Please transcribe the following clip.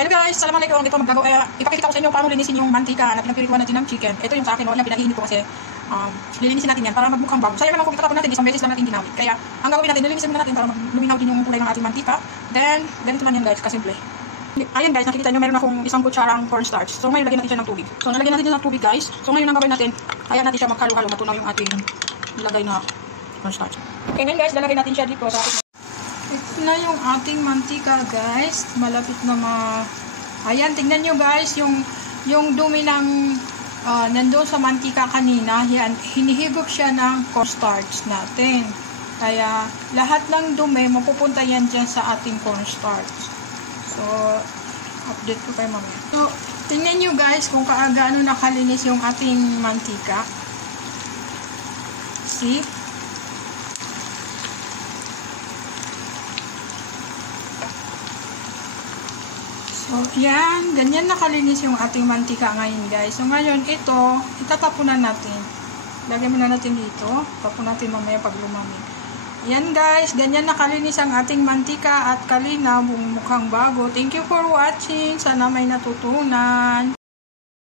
Hello guys, assalamualaikum. Ito ipakikita ko sa inyo paano linisin yung mantika na pinagpirituan natin ng chicken. Ito yung sa akin, wala pinahihinit ko kasi lilinisin natin yan para magmukhang bago. Sayang naman kung itatapon natin, isang beses lang natin ginamit. Kaya ang gagawin natin, nilinisin muna natin para luminaw din yung kulay ng ating mantika. Then, ganito lang yan guys, kasimple. Ayan guys, nakikita nyo meron akong isang kutsarang cornstarch. So ngayon lagyan natin siya ng tubig. So nalagyan natin siya ng tubig guys. So ngayon ang gagawin natin, hayaan natin siya maghalo-halo, matunaw yung ating nilagay na cornstarch. Okay ngayon guys, lalagay natin siya dito sa ating... Ito na yung ating mantika guys. Malapit na Ayan, tingnan nyo guys, yung dumi ng nandun sa mantika kanina, yan, hinihigop siya ng cornstarch natin. Kaya lahat ng dumi, mapupunta yan dyan sa ating cornstarch. So, update ko kayo mamaya. So, tingnan nyo guys kung gaano nakalinis yung ating mantika. See? So, yan. Ganyan nakalinis yung ating mantika ngayon, guys. So, ngayon, ito, itatapunan natin. Lagyan muna natin dito. Tapunan natin mamaya pag lumamig. Yan, guys. Ganyan nakalinis ang ating mantika at kalinaw, mukhang bago. Thank you for watching. Sana may natutunan.